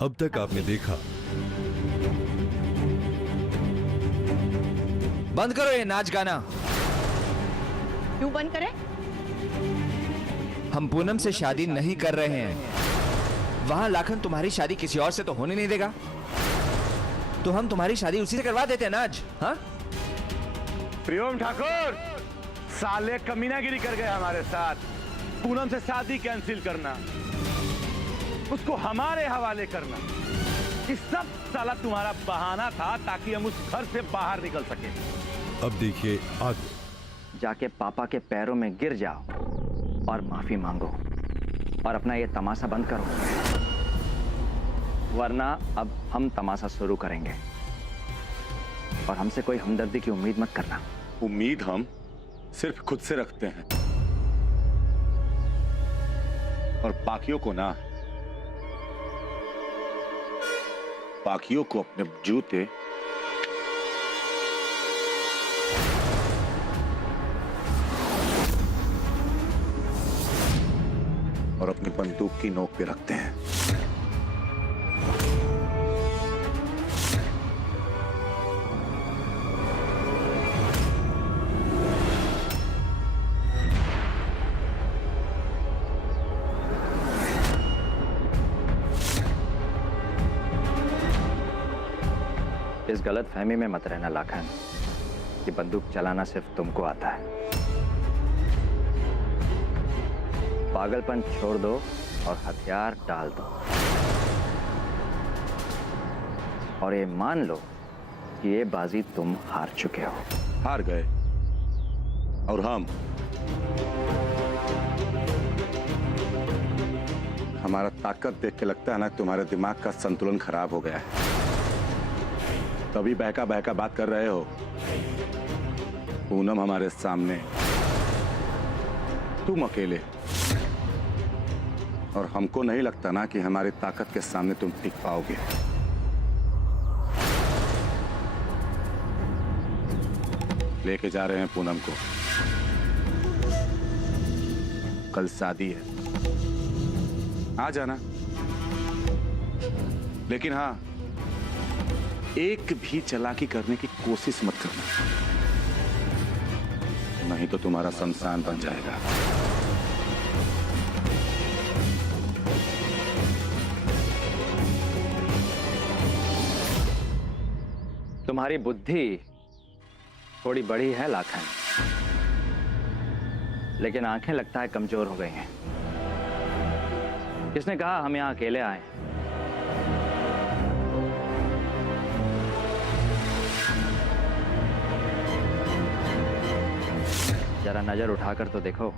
अब तक आपने देखा। बंद करो ये नाच गाना। क्यों बंद करें? हम पूनम से शादी नहीं कर रहे हैं। वहां लाखन तुम्हारी शादी किसी और से तो होने नहीं देगा, तो हम तुम्हारी शादी उसी से करवा देते हैं ना आज। हाँ प्रियम ठाकुर साले कमीनागिरी कर गए हमारे साथ। पूनम से शादी कैंसिल करना, उसको हमारे हवाले करना, इस सब साला तुम्हारा बहाना था ताकि हम उस घर से बाहर निकल सके। अब देखिए आगे। जाके पापा के पैरों में गिर जाओ और माफी मांगो और अपना ये तमाशा बंद करो, वरना अब हम तमाशा शुरू करेंगे और हमसे कोई हमदर्दी की उम्मीद मत करना। उम्मीद हम सिर्फ खुद से रखते हैं और बाकियों को ना, बाकियों को अपने जूते और अपनी बंदूक की नोक पे रखते हैं। इस गलत फहमी में मत रहना लाखन कि बंदूक चलाना सिर्फ तुमको आता है। पागलपन छोड़ दो और हथियार डाल दो और ये मान लो कि ये बाजी तुम हार चुके हो। हार गए और हम, हमारा ताकत देख के लगता है ना तुम्हारे दिमाग का संतुलन खराब हो गया है, तभी बहका बहका बात कर रहे हो। पूनम हमारे सामने, तुम अकेले, और हमको नहीं लगता ना कि हमारी ताकत के सामने तुम टिक पाओगे। लेके जा रहे हैं पूनम को, कल शादी है, आ जाना। लेकिन हाँ, एक भी चालाकी करने की कोशिश मत करना, नहीं तो तुम्हारा शमशान बन जाएगा। तुम्हारी बुद्धि थोड़ी बड़ी है लाखन, लेकिन आंखें लगता है कमजोर हो गई हैं। किसने कहा हम यहां अकेले आए? जरा नजर उठाकर तो देखो।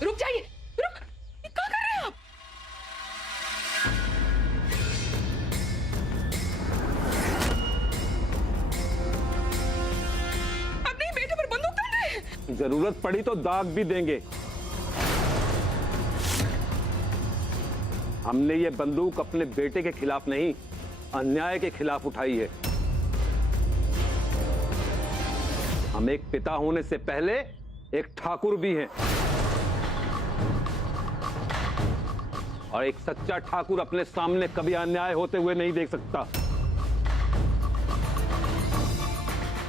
रुक जाइए, रुक! ये क्या कर रहे हैं आप? अपने बेटे पर बंदूक तान रहे हैं। जरूरत पड़ी तो दाग भी देंगे। हमने ये बंदूक अपने बेटे के खिलाफ नहीं, अन्याय के खिलाफ उठाई है। हम एक पिता होने से पहले एक ठाकुर भी हैं, और एक सच्चा ठाकुर अपने सामने कभी अन्याय होते हुए नहीं देख सकता,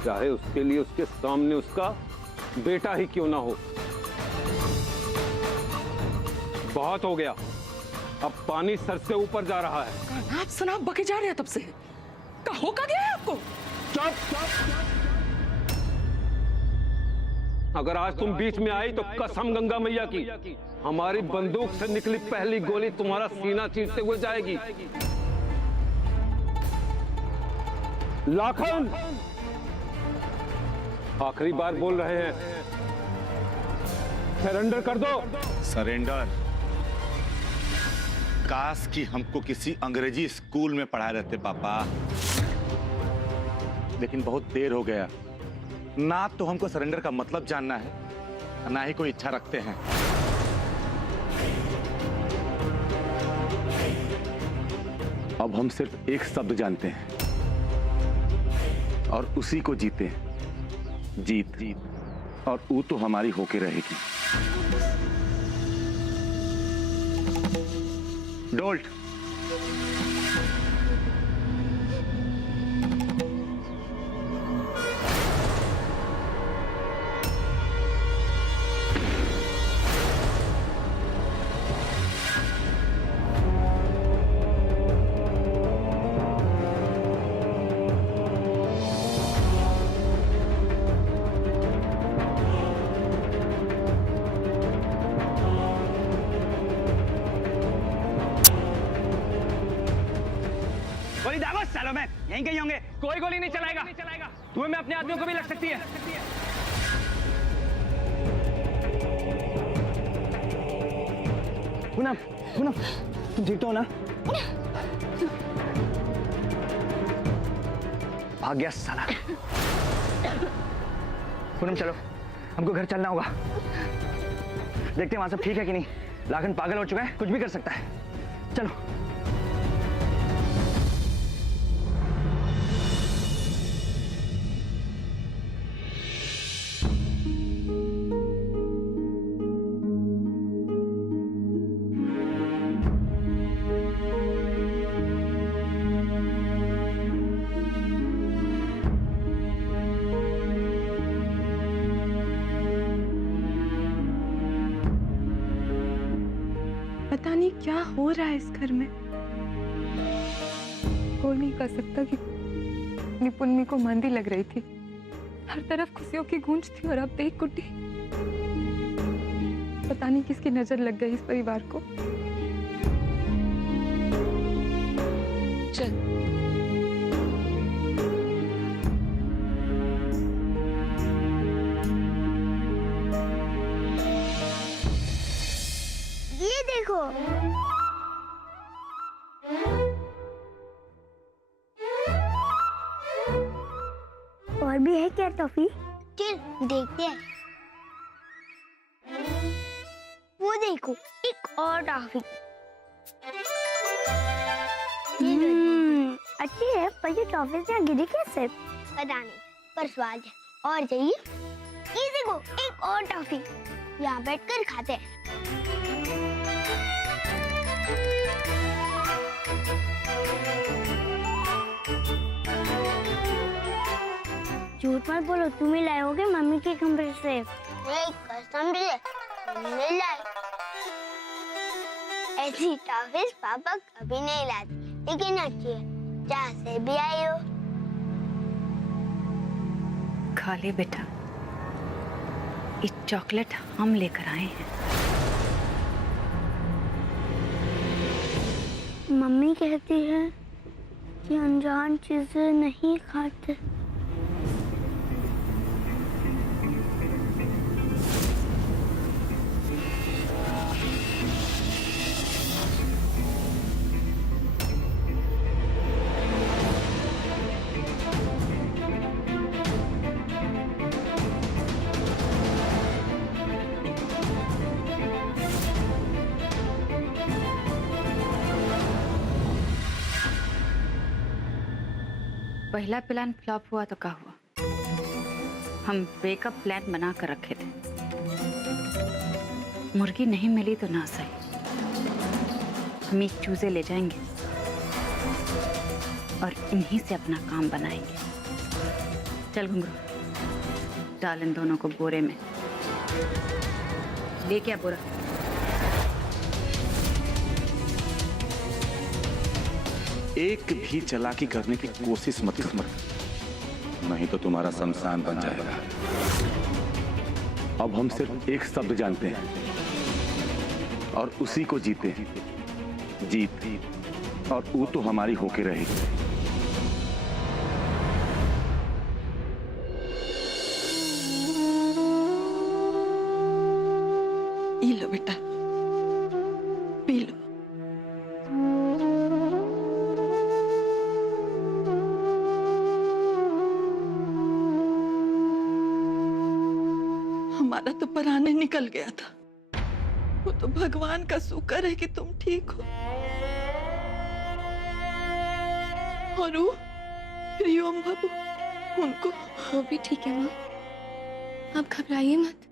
चाहे उसके लिए उसके सामने उसका बेटा ही क्यों ना हो। बहुत हो गया, अब पानी सर से ऊपर जा रहा है। आप सनाब बके जा रहे हैं तब से। हो क्या गया है आपको? अगर आज तुम बीच में आई तो कसम गंगा मैया की, हमारी बंदूक से निकली पहली गोली तुम्हारा सीना चीरते हुए जाएगी। लाखन, आखिरी बार बोल रहे हैं, सरेंडर कर दो। सरेंडर काश कि हमको किसी अंग्रेजी स्कूल में पढ़ाए रहते पापा, लेकिन बहुत देर हो गया। ना तो हमको सरेंडर का मतलब जानना है, ना ही कोई इच्छा रखते हैं। अब हम सिर्फ एक शब्द जानते हैं और उसी को जीते हैं। जीत जीत, और वो तो हमारी होके रहेगी। डोल्ट। गोली दागो सालों में, यहीं कहीं होंगे। कोई गोली नहीं चलाएगा। तुम्हें में अपने आदमियों को भी लग सकती है। पूनम, पूनम, तुम ठीक तो हो ना? भाग गया साला। पूनम चलो, हमको घर चलना होगा। देखते हैं वहां सब ठीक है कि नहीं। लाखन पागल हो चुका है, कुछ भी कर सकता है। चलो। पता नहीं क्या हो रहा है इस घर में। हो नहीं कर सकता कि निपुन्नी को मंदी लग रही थी। हर तरफ खुशियों की गूंज थी और अब देख गुड्डी। पता नहीं किसकी नजर लग गई इस परिवार को। चल ये देखो, और भी है क्या टॉफी? चल देखते हैं। वो देखो, एक और टॉफी। अच्छी है, पर ये टॉफी से गिरी कैसे? पता नहीं, पर स्वाद है। और चाहिए? ये देखो, एक और टॉफी। यहाँ बैठकर खाते हैं। झूठ मत बोलो, तुम ही लाए होगे मम्मी के कमरे से। कसम से नहीं लाए। ऐसी टॉफीज पापा कभी नहीं लाते, लेकिन अच्छी है। जहाँ से भी आई हो। खा ले बेटा, ये चॉकलेट हम लेकर आए हैं। मम्मी कहती है कि अनजान चीजें नहीं खाते। पहला प्लान फ्लॉप हुआ तो क्या हुआ? हम बैकअप प्लान बना कर रखे थे। मुर्गी नहीं मिली तो ना सही, हम एक चूजे ले जाएंगे और इन्हीं से अपना काम बनाएंगे। चल घुंघरू, डाल इन दोनों को बोरे में। ले क्या बोरा? एक भी चालाकी करने की कोशिश मत, नहीं तो तुम्हारा शमशान बन जाएगा। अब हम सिर्फ एक शब्द जानते हैं और उसी को जीते हैं। जीत, और वो तो हमारी होके रहेगी। पी लो बेटा, पी लो। तुम्हारा तो पराने निकल गया था। वो तो भगवान का शुक्र है कि तुम ठीक हो। और वो प्रियम बाबू, उनको वो भी ठीक है माँ, आप घबराइए मत,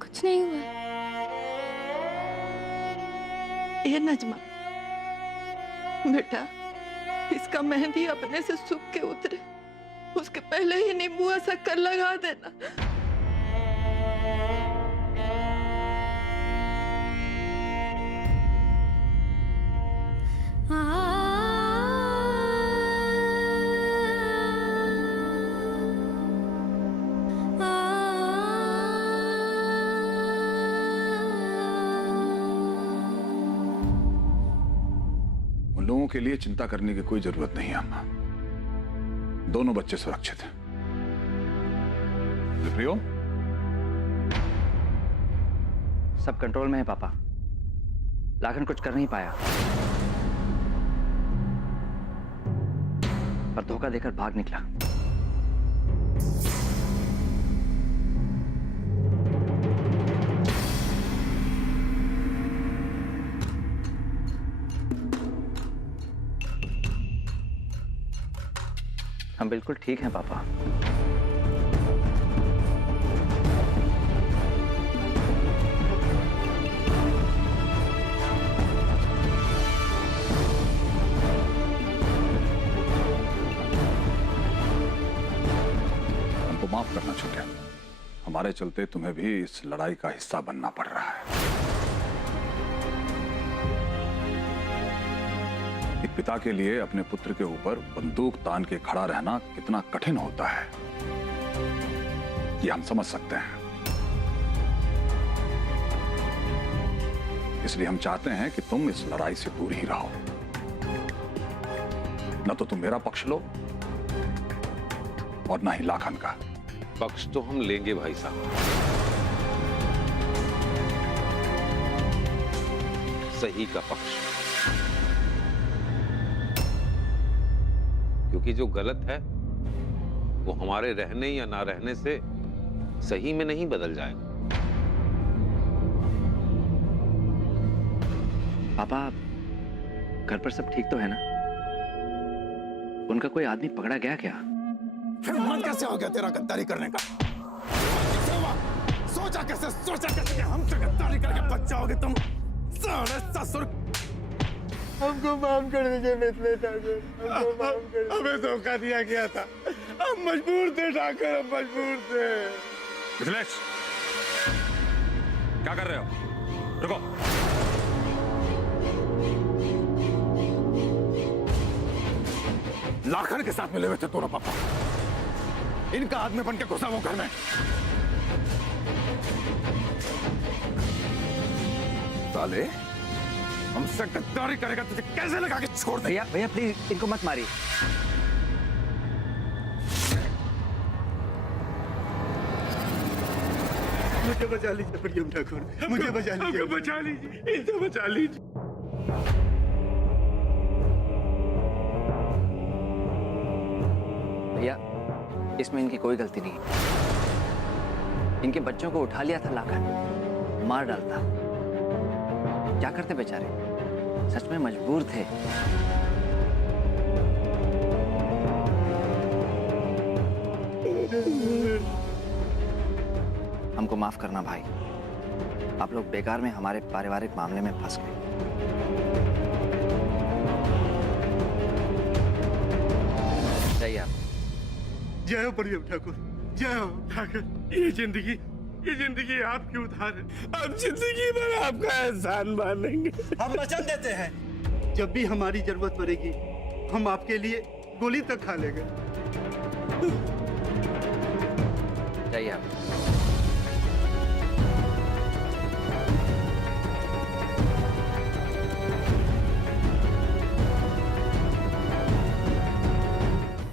कुछ नहीं हुआ। ये नजमा बेटा, इसका मेहंदी अपने से सूख के उतरे, उसके पहले ही नींबू शक्कर लगा देना। उन लोगों के लिए चिंता करने की कोई जरूरत नहीं है अम्मा। दोनों बच्चे सुरक्षित हैं। प्रियो, सब कंट्रोल में है पापा। लाखन कुछ कर नहीं पाया, पर धोखा देकर भाग निकला। हम बिल्कुल ठीक हैं पापा। हमको माफ करना छोटे, हमारे चलते तुम्हें भी इस लड़ाई का हिस्सा बनना पड़ रहा है। एक पिता के लिए अपने पुत्र के ऊपर बंदूक तान के खड़ा रहना कितना कठिन होता है, ये हम समझ सकते हैं। इसलिए हम चाहते हैं कि तुम इस लड़ाई से दूर ही रहो। न तो तुम मेरा पक्ष लो और ना ही लाखन का। पक्ष तो हम लेंगे भाई साहब, सही का पक्ष, क्योंकि जो गलत है वो हमारे रहने या ना रहने से सही में नहीं बदल जाएगा। पापा, घर पर सब ठीक तो है ना? उनका कोई आदमी पकड़ा गया क्या? फिर मन कैसे हो गया तेरा गद्दारी करने का? सोचा कैसे कि हमसे गद्दारी करके बच जाओगे तुम? साढ़े ससुर, हमको माफ कर दीजिए मिथिलेश ठाकुर, हमको माफ कर दीजिए। हमें धोखा दिया गया था, हम मजबूर थे ठाकुर, हम मजबूर थे। मिथिलेश, क्या कर रहे हो? रुको। लाखन के साथ मिले हुए थे दोनों पापा, इनका आदमी बन के घुसा वो घर में। साले, हमसे गद्दारी करेगा, तुझे कैसे लगा के छोड़ दे? भैया भैया प्लीज इनको मत मारिए। मुझे बचा लीजिए प्रियम ठाकुर, मुझे बचा लीजिए, बचा लीजिए, इसे बचा लीजिए। भैया, इसमें इनकी कोई गलती नहीं। इनके बच्चों को उठा लिया था लाखन, मार डालता। क्या करते बेचारे, सच में मजबूर थे। हमको माफ करना भाई, आप लोग बेकार में हमारे पारिवारिक मामले में फंस गए। जाइए आप। जय हो प्रियम ठाकुर, जय हो ठाकुर। ये जिंदगी आपकी उधार है, अब जिंदगी भर आपका एहसान मानेंगे। हम वचन देते हैं, जब भी हमारी जरूरत पड़ेगी हम आपके लिए गोली तक खा लेंगे। जाइए आप।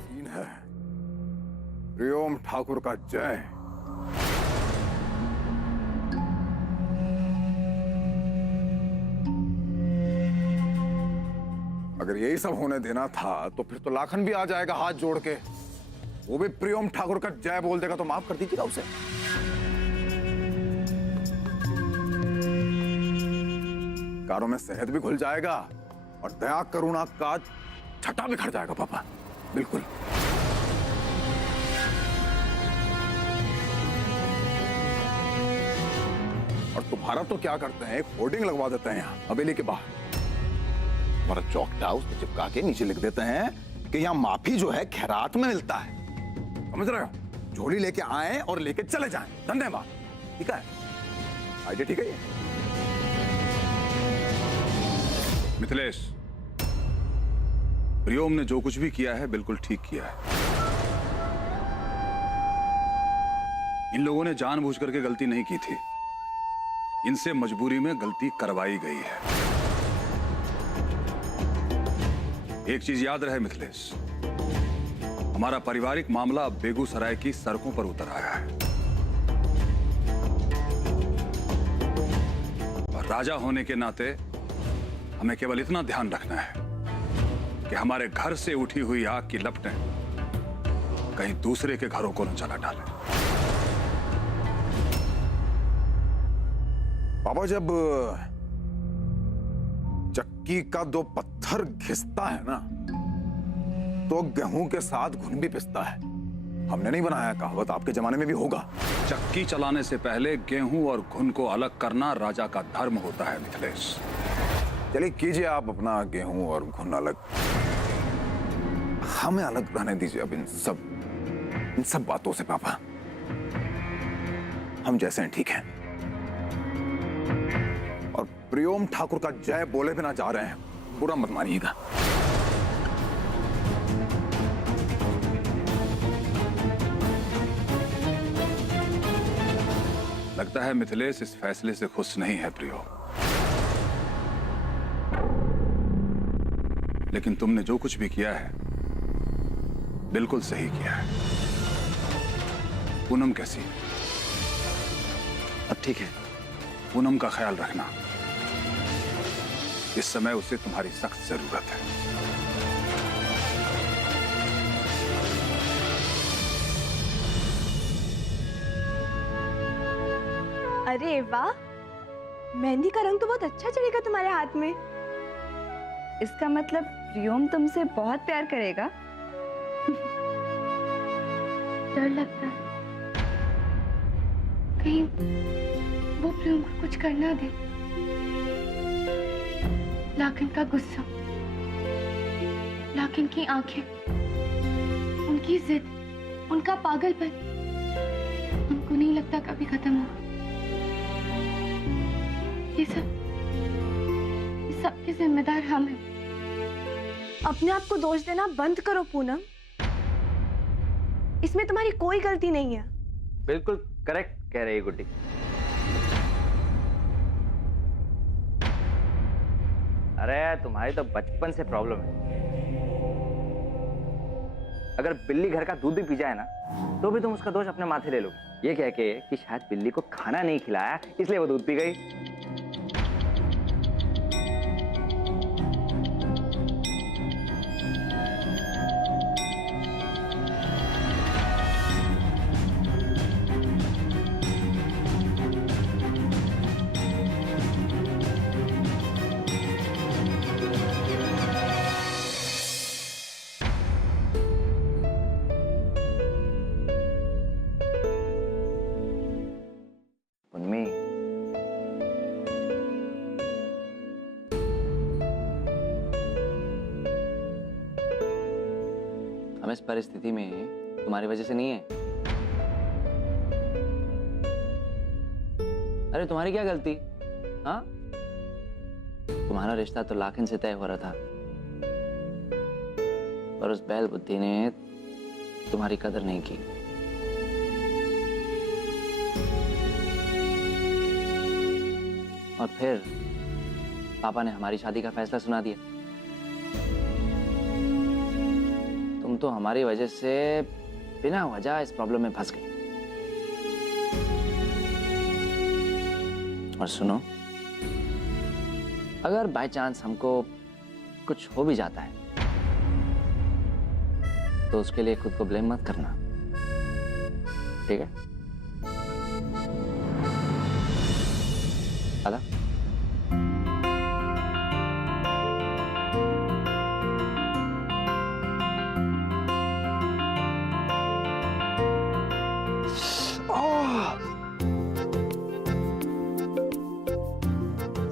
सीन है प्रियम ठाकुर का जय। अगर यही सब होने देना था तो फिर तो लाखन भी आ जाएगा हाथ जोड़ के, वो भी प्रियम ठाकुर का जय बोल देगा तो माफ कर दीजिएगा उसे। संस्कारों में सेहत भी घुल जाएगा और दया करुणा का छटा बिखर जाएगा पापा, बिल्कुल। और तुम्हारा तो क्या करते हैं, एक होर्डिंग लगवा देते हैं यहाँ हवेली के बाहर, हमारा चौकटा उस पर चिपका के नीचे लिख देते हैं कि यहाँ माफी जो है खैरात में मिलता है। समझ रहे हो? झोली लेके आए और लेके चले जाएं। धन्यवाद। ठीक है, आइडिया ठीक है ये? मिथिलेश, प्रियोम ने जो कुछ भी किया है बिल्कुल ठीक किया है। इन लोगों ने जानबूझ करके गलती नहीं की थी, इनसे मजबूरी में गलती करवाई गई है। एक चीज याद रहे मिथिलेश, हमारा पारिवारिक मामला अब बेगूसराय की सड़कों पर उतर आया है और राजा होने के नाते हमें केवल इतना ध्यान रखना है कि हमारे घर से उठी हुई आग की लपटें कहीं दूसरे के घरों को न जला डालें। बाबा, जब चक्की का दो पत्थर घिसता है ना तो गेहूं के साथ घुन भी पिसता है। हमने नहीं बनाया, कहावत आपके जमाने में भी होगा। चक्की चलाने से पहले गेहूं और घुन को अलग करना राजा का धर्म होता है मिथिलेश। चलिए कीजिए आप अपना गेहूं और घुन अलग, हमें अलग रहने दीजिए अब इन सब बातों से पापा। हम जैसे हैं ठीक हैं। और प्रियोम ठाकुर का जय बोले बिना जा रहे हैं, बुरा मत मानिएगा। लगता है मिथिलेश इस फैसले से खुश नहीं है प्रियो, लेकिन तुमने जो कुछ भी किया है बिल्कुल सही किया है। पूनम कैसी? अब ठीक है। पूनम का ख्याल रखना, इस समय उसे तुम्हारी सख्त जरूरत है। अरे वाह, मेहंदी का रंग तो बहुत अच्छा चढ़ेगा तुम्हारे हाथ में। इसका मतलब प्रियोम तुमसे बहुत प्यार करेगा। डर लगता है कहीं वो प्रियोम को कुछ करना दे। लाखन का गुस्सा, लाखन की आंखें, उनकी जिद, उनका पागलपन, उनको नहीं लगता कभी खत्म होगा। ये सब के जिम्मेदार हम हैं। अपने आप को दोष देना बंद करो पूनम, इसमें तुम्हारी कोई गलती नहीं है। बिल्कुल करेक्ट कह रही है गुड्डी। अरे तुम्हारी तो बचपन से प्रॉब्लम है। अगर बिल्ली घर का दूध भी पी जाए ना तो भी तुम उसका दोष अपने माथे ले लो, ये कह के कि शायद बिल्ली को खाना नहीं खिलाया इसलिए वो दूध पी गई। हम इस परिस्थिति में तुम्हारी वजह से नहीं है। अरे तुम्हारी क्या गलती? हाँ, तुम्हारा रिश्ता तो लाखन से तय हो रहा था, पर उस बैल बुद्धि ने तुम्हारी कदर नहीं की। और फिर पापा ने हमारी शादी का फैसला सुना दिया। तुम तो हमारी वजह से बिना वजह इस प्रॉब्लम में फंस गई। और सुनो, अगर बाय चांस हमको कुछ हो भी जाता है तो उसके लिए खुद को ब्लेम मत करना, ठीक है? आदा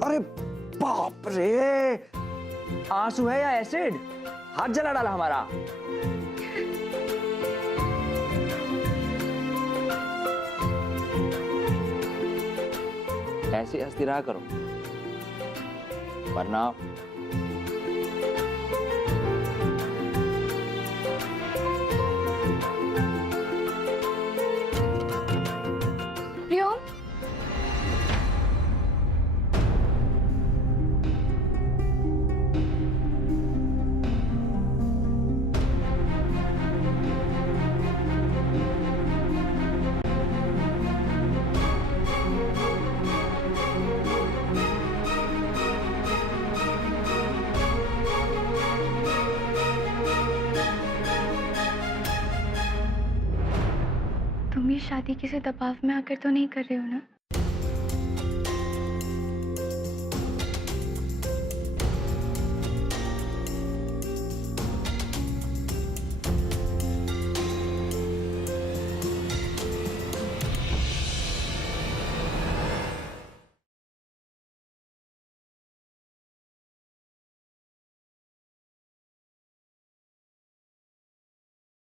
अरे बाप रे, आंसू है या एसिड? हाथ जला डाला हमारा। ऐसी हंसती रहा करो, वरना प्रियम, तुम ये शादी किसी दबाव में आकर तो नहीं कर रहे हो ना?